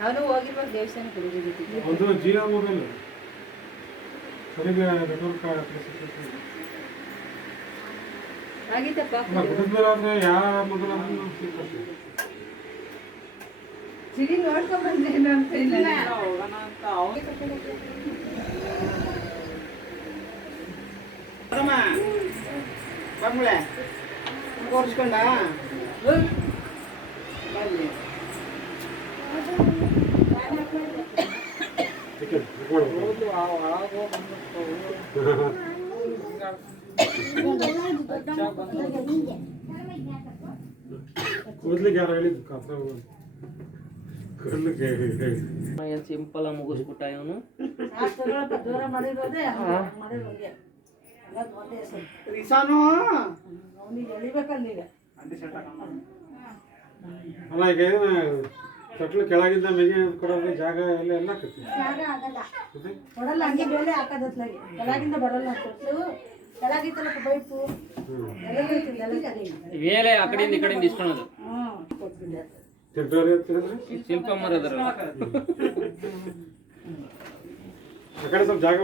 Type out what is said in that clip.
ಅವನು ಹೋಗಿರ್ಬೇಕು ದೇವಸ್ಥಾನಕ್ಕೆ ಹುಡುಗಿದ್ದೀವಿ ಒಂದು ಜೀವ ಮೊದಲು ಸರಿಗೆ ನೆಟ್ವರ್ಕ್ ಆಗಿತ್ತಪ್ಪ ಗುಡಿದ್ಮೇಲೆ ಯಾವ ಮೊದಲು ಸಿಡಿ ನೋಡ್ಕೊಂಡ್ ಬಂದೇನು ಅಂತ ಇಲ್ಲ ಹೋಗೋಣ ಅಂತ ಅವನಿಗೆ ಬಂಗ್ಳೆ ಕೋರ್ಸ್ಕೊಂಡ ಬನ್ನಿ ಹೌದು ಒಳಗೆ ಕೂದ್ಲಿಗೆ ಯಾರು ಹೇಳಿದ್ದು ಕಾತ್ರ ಕೂದ್ಲಿಗೆ ಸಿಂಪಲ್ ಆಗಿ ಮುಗಿಸ್ಬಿಟ್ಟ ಇವನು ರಿಸಾನು ಅಲ್ಲ ಈಗ ತೊಟ್ಲು ಕೆಳಗಿಂದ ಮೆಗೆ ಕೊಡೋದು ಜಾಗ ಎಲ್ಲ ಎಲ್ಲ ಕೊಡಲ್ಲ ಹಂಗೆ ಬೇಳೆ ಹಾಕೋದತ್ಲಾಗೆ ಕೆಳಗಿಂದ ಬರಲ್ಲ ತೊಟ್ಲು ಕೆಳಗಿತ್ತಲ್ಲ ಪೈಪು ಮೇಲೆ ಆ ಕಡೆಯಿಂದ ಈ ಕಡೆಯಿಂದ ಇಸ್ಕೊಳೋದು ಟೆಂಪ್ರರಿ ಅಂತಂದ್ರೆ ಶಿಲ್ಪ ಮರದ್ರ ಆ ಕಡೆ ಸ್ವಲ್ಪ ಜಾಗ